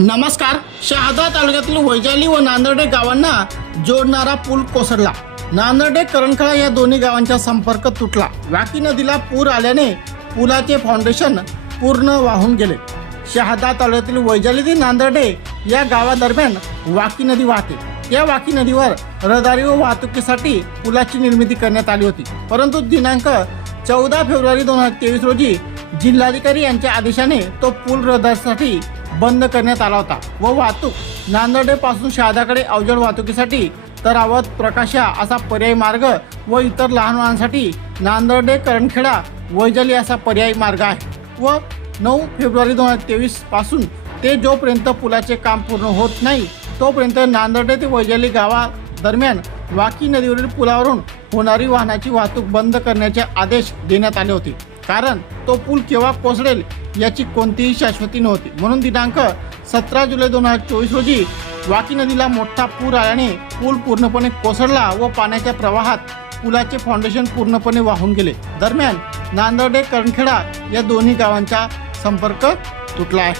नमस्कार. शहादा तालुक्यातील वैजाली व नांदर्डे गावांना जोडणारा पूल कोसळला. नांदर्डे करणखळा या दोन्ही गावांचा संपर्क तुटला. वाकी नदीला पूर आल्याने पुलाचे फाउंडेशन पूर्ण वाहून गेले. शहादा तालुक्यातील वैजाली ते नांदर्डे या गावादरम्यान वाकी नदी वाहते. या वाकी नदीवर रहदारी व वाहतुकीसाठी पुलाची निर्मिती करण्यात आली होती. परंतु दिनांक चौदा फेब्रुवारी दोन हजार तेवीस रोजी जिल्हाधिकारी यांच्या आदेशाने तो पूल रहदारीसाठी बंद करण्यात आला होता. व वाहतूक नांदडेपासून शहादाकडे अवजड वाहतुकीसाठी तर अवध प्रकाशा असा पर्यायी मार्ग व इतर लहान वाहनांसाठी नांदर्डे करणखेडा वैजली असा पर्यायी मार्ग आहे. व नऊ फेब्रुवारी दोन हजार तेवीसपासून ते जोपर्यंत पुलाचे काम पूर्ण होत नाही तोपर्यंत नांदर्डे ते वैजली गावा दरम्यान वाकी नदीवरील पुलावरून होणारी वाहनाची वाहतूक बंद करण्याचे आदेश देण्यात आले होते. कारण तो पूल केव्हा कोसळेल याची कोणतीही शाश्वती नव्हती. म्हणून दिनांक सतरा जुलै दोन हजार चोवीस रोजी वाकी नदीला मोठा पूर आल्याने पूल पूर्णपणे कोसळला व पाण्याच्या प्रवाहात पुलाचे फाउंडेशन पूर्णपणे वाहून गेले. दरम्यान नांदर्डे करणखेडा या दोन्ही गावांचा संपर्क तुटला आहे.